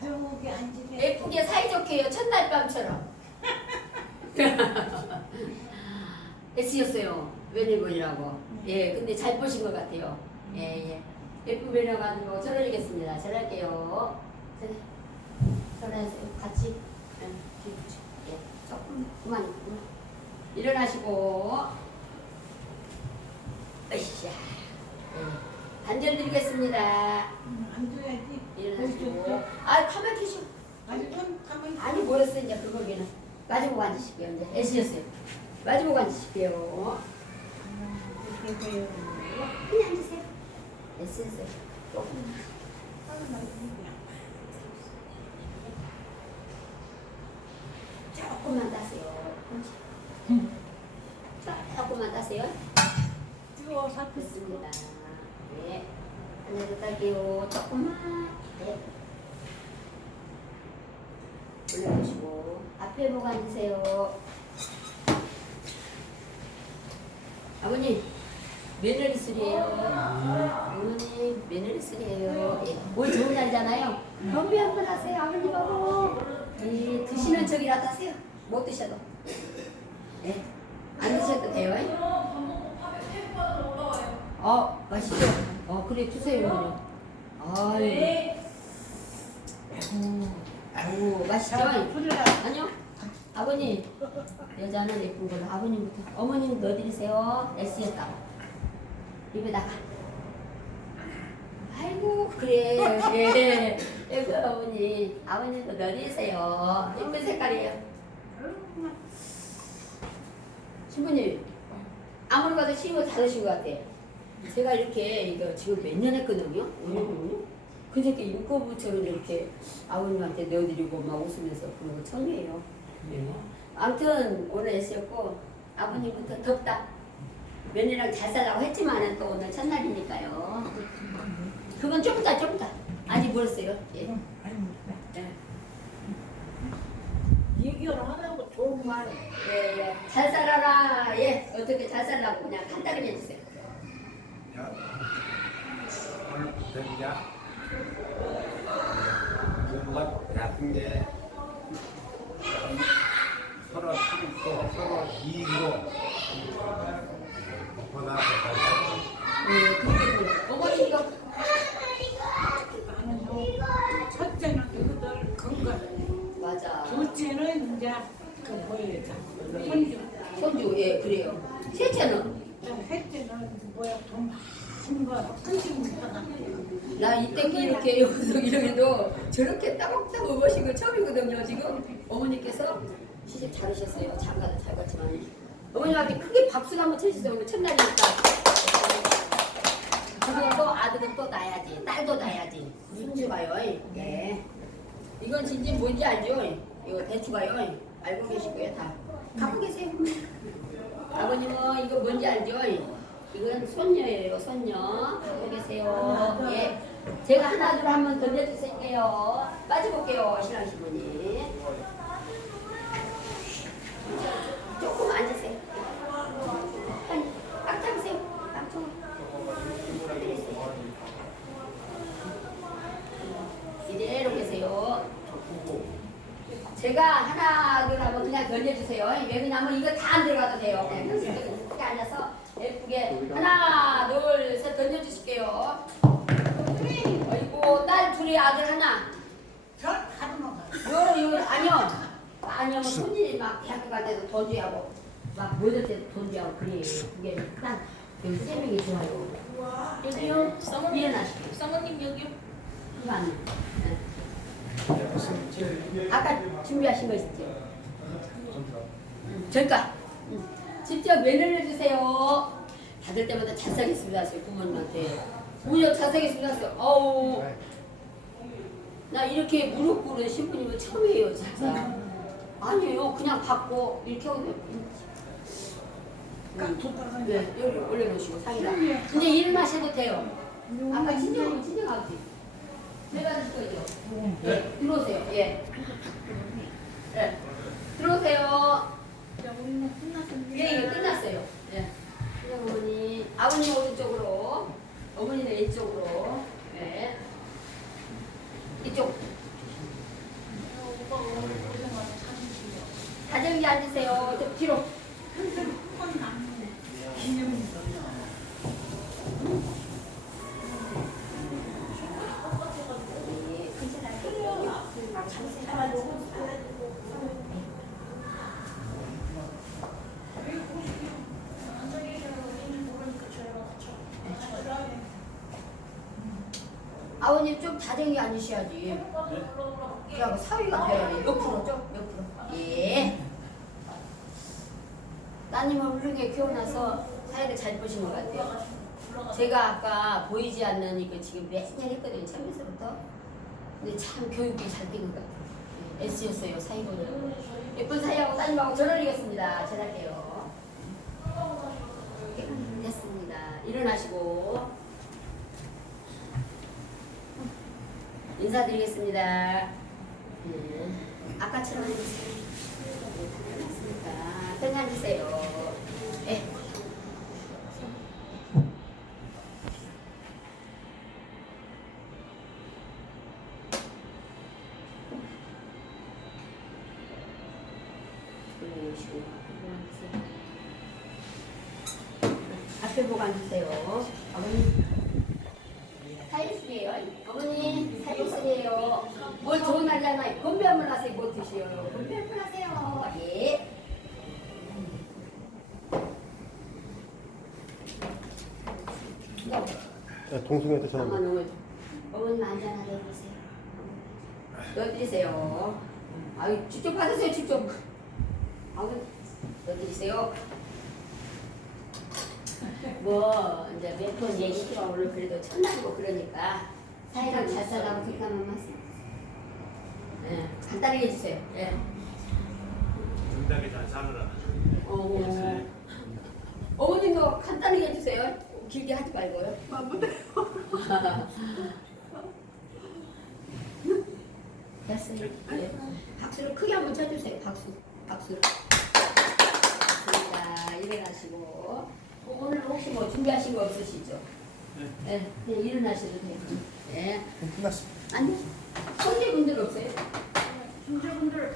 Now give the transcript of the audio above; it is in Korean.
가져오게 앉으면 예쁘게 사이좋게 해요. 첫날 밤처럼. 애쓰셨어요. 웬일본이라고. 예, 근데 잘 보신 것 같아요. 예, 예. 예쁜 매너가지고 전해주겠습니다. 전할게요. 전해주세요. 같이. 예. 예, 조금, 그만, 그만. 일어나시고. 으쌰. 예. 단절 드리겠습니다. 음, 앉아야지. 일어나시고. 아, 가만 계셔. 아니 좀 가만히. 아니 뭐였어 이제 그 거기는 마주보고 앉으실게요 이제 애쓰셨어요 마주보고 앉으실게요. 그냥 앉으세요 애쓰셨어요 조금 조금만 따세요 조금만 따세요 뜨거워 사 됐습니다 네. 더 딸게요. 조금만 네 올려보시고. 앞에 보고 앉으세요. 아버님 며느리 술이에요. 어머니 며느리 술이에요. 예, 올 좋은 날이잖아요. 건배 한 번 하세요 아버님하고. 예, 드시는 적이라 하세요. 못 드셔도. 예, 안 드셔도 돼요 예? 어 맛있죠? 어 그래 주세요 어머니 아유 아유 맛있죠? 아니요. 아버님 여자는 예쁜 걸로 아버님부터 어머님 넣어드리세요. 애쓰겠다고 입에다가. 아이고 그래 예 예쁜 어머니 아버님도 넣어드리세요. 예쁜 색깔이에요. 신부님 아무리 봐도 신고 다르신 것 같아요. 제가 이렇게 이거 지금 몇 년 했거든요. 5년이요. 근데 이렇게 인꼬부처럼 이렇게 아버님한테 넣어드리고 막 웃으면서 그런 거 처음이에요. 네. 아무튼 오늘 애쓰였고 아버님부터 덥다. 며느리랑 잘 살라고 했지만은 또 오늘 첫날이니까요. 그건 좀 이따 좀 이따. 아직 멀었어요. 예. 예. 얘기를 하라고 좋은 말. 예, 예. 잘 살아라. 예. 어떻게 잘 살라고 그냥 간단하게 해주세요. 게 서로 서로 예. 어머니 나는 첫째는 그들 건강. 맞아. 둘째는 이제 그 뭐예요? 손주. 손주 예 그래요. 셋째는 셋째는 뭐야 돈 많은 거 큰식 못하다. 나 이때 끼 이렇게 여기서 이러기도 저렇게 따박따박 오신 거 처음이거든요 지금. 어머니께서 시집 잘하셨어요. 장가도 잘 갔지만. 어머님한테 크게 박수 한번 쳐주세요. 오늘 첫날이니까. 그리고 아들은 또 낳아야지. 딸도 낳아야지. 손주가요 예 이건 진짜 뭔지 알죠 이거 대추가요 알고 계시고요 다 갖고 계세요 아버님은 이거 뭔지 알죠? 이건 손녀예요, 손녀. 갖고 계세요. 예. 제가 하나, 둘 한번 던져주실게요. 빠져볼게요, 신랑 신부님. 조금 앉으세요. 아니, 꽉 잡으세요. 꽉 잡아. 이대로 계세요. 제가 하나, 둘 하면 그냥 던져주세요. 왜 그러냐면 이거 다 안 들어가도 돼요. 그냥 이렇게 앉아서 예쁘게 하나, 둘, 셋 던져주실게요. 어이구, 딸 둘이 아들 하나. 저 가르마 가. 요, 요, 아니요. 아니요, 뭐 손님이 막 대학교 갈 때도 돈 주하고, 막 모들 때도 돈 주하고 그래요. 그게 일단 여기 세 명이 좋아요. 여기요, 일어나시고. 사모님 여기요. 이거 안 돼. 네. 아까 준비하신 거 저니까 응. 직접 메뉴를 주세요. 받을 때마다 잘 사겠습니다 하세요 부모님한테. 무려 잘사겠습니다 하세요. 어우 나 이렇게 무릎 꿇은 신부님은 처음이에요 진짜. 아니에요 그냥 받고 이렇게 하고 깡통가가 네 여기 올려놓으시고 상의다. 이제 일마셔도 돼요. 아까 친정하면 친정하 드실 거죠? 예, 들어오세요. 예. 예. 들어오세요. 끝났습니다. 예, 이거 끝났어요. 예. 그냥 어머니, 아버님 오른쪽으로, 어머니는 왼쪽으로. 예. 이쪽. 아버님 좀 다정히 앉으셔야지. 야, 사위가 되어야 옆으로 좀, 옆으로. 예. 따님은 훌륭해 키워놔서 사회를 잘 보시는 것 같아요. 제가 아까 보이지 않는 이거 지금 몇년 했거든요, 처음에서부터. 근데 참 교육이 잘 된 것 같아요. 예, 애쓰셨어요, 사위분은. 예쁜 사위하고 따님하고 절 올리겠습니다. 잘할게요. 됐습니다. 일어나시고. 인사드리겠습니다. 네. 아까처럼 해주세요. 편히 앉으세요. 네. 앞에 보고 앉으세요. 어머니. 사일술이에요. 어머니 사일술이에요. 뭘 좋은 날이잖아요. 건배 한번 하세요. 뭐 드시요? 건배 한번 하세요. 예. 야, 동생한테 전화. 한번 오면 어머니 한잔하게 해주세요. 넣어드리세요. 아유 직접 받으세요. 직접. 아유 넣어드리세요. 뭐 이제 몇번 얘기지만 오늘 그래도 첫날이고 그러니까 사이랑 잘 살라고 그렇게 한번 말씀. 예, 간단하게 해주세요. 예. 중닭이 잘 살아라. 어, 어머님도 간단하게 해주세요. 길게 하지 말고요. 됐어요. 예. 박수를 크게 한번 쳐주세요. 박수, 박수. 좋습니다. 일어나시고 오늘 혹시 뭐 준비하신 거 없으시죠? 네. 네, 일어나셔도 돼요. 네. 끝났어. 아니, 손님 분들 없어요? 형제분들